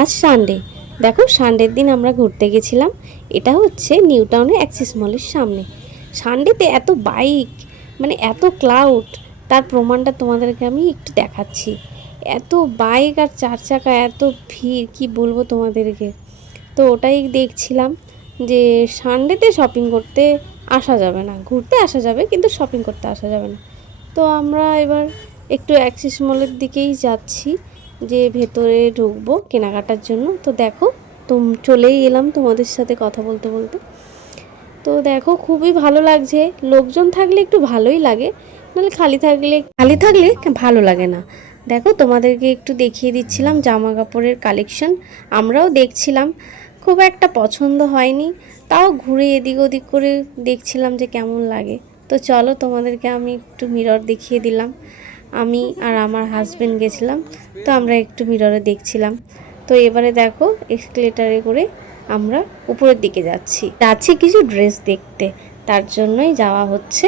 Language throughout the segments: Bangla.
আজ সানডে। দেখো সানডের দিন আমরা ঘুরতে গেছিলাম। এটা হচ্ছে নিউ টাউনের অ্যাক্সিস মলের সামনে। সানডেতে এত বাইক, মানে এত ক্লাউড, তার প্রমাণটা তোমাদেরকে আমি একটু দেখাচ্ছি। এত বাইক আর চার চাকা, এত ভিড়, কি বলবো তোমাদেরকে। তো ওটাই দেখছিলাম যে সানডেতে শপিং করতে আসা যাবে না, ঘুরতে আসা যাবে কিন্তু শপিং করতে আসা যাবে না। তো আমরা এবার একটু অ্যাক্সিস মলের দিকেই যাচ্ছি, যে ভেতরে ঢুকবো কেনাকাটার জন্য। তো দেখো, চলেই এলাম তোমাদের সাথে কথা বলতে বলতে। তো দেখো খুবই ভালো লাগছে, লোকজন থাকলে একটু ভালোই লাগে, নাহলে খালি থাকলে ভালো লাগে না। দেখো তোমাদেরকে একটু দেখিয়ে দিচ্ছিলাম জামা কাপড়ের কালেকশন। আমরাও দেখছিলাম, খুব একটা পছন্দ হয়নি, তাও ঘুরে এদিক ওদিক করে দেখছিলাম যে কেমন লাগে। তো চলো তোমাদেরকে আমি একটু মিরর দেখিয়ে দিলাম। আমি আর আমার হাজব্যান্ড গেছিলাম, তো আমরা একটু মিররে দেখছিলাম। তো এবারে দেখো এক্সকেলেটারে করে আমরা উপরের দিকে যাচ্ছি কিছু ড্রেস দেখতে, তার জন্যই যাওয়া হচ্ছে।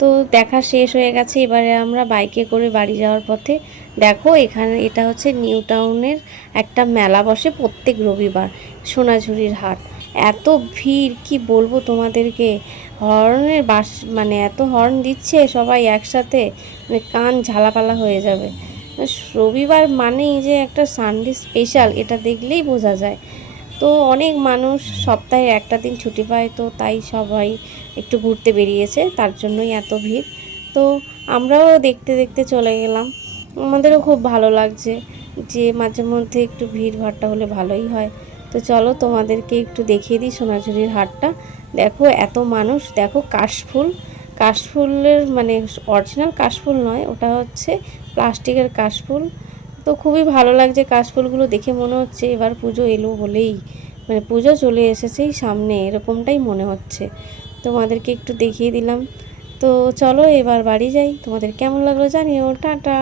তো দেখা শেষ হয়ে গেছে, এবারে আমরা বাইকে করে বাড়ি যাওয়ার পথে দেখো এখানে এটা হচ্ছে নিউ টাউনের একটা মেলা বসে প্রত্যেক রবিবার, সোনাঝুরির হাট। এত ভিড় কি বলবো তোমাদেরকে, হর্নের বাস, মানে এত হর্ন দিচ্ছে সবাই একসাথে, মানে কান ঝালাপালা হয়ে যাবে। রবিবার মানেই যে একটা সানডে স্পেশাল, এটা দেখলেই বোঝা যায়। তো অনেক মানুষ সপ্তাহে একটা দিন ছুটি পায়, তো তাই সবাই একটু ঘুরতে বেরিয়েছে, তার জন্যই এত ভিড়। তো আমরাও দেখতে দেখতে চলে গেলাম, আমাদেরও খুব ভালো লাগছে যে মাঝে মধ্যে একটু ভিড় ভাট্টা হলে ভালোই হয়। তো চলো তোমাদেরকে একটু দেখিয়ে দিই সোনাঝুরির হাটটা। দেখো এত মানুষ, দেখো কাশফুল, কাশফুলের মানে অরিজিনাল কাশফুল নয়, ওটা হচ্ছে প্লাস্টিকের কাশফুল। তো খুবই ভালো লাগছে কাশফুলগুলো দেখে, মনে হচ্ছে এবার পুজো এলো বলেই, মানে পুজো চলে এসেছেই সামনে, এরকমটাই মনে হচ্ছে। তোমাদেরকে একটু দেখিয়ে দিলাম। তো চলো এবার বাড়ি যাই, তোমাদের কেমন লাগলো জানিও, টাটা।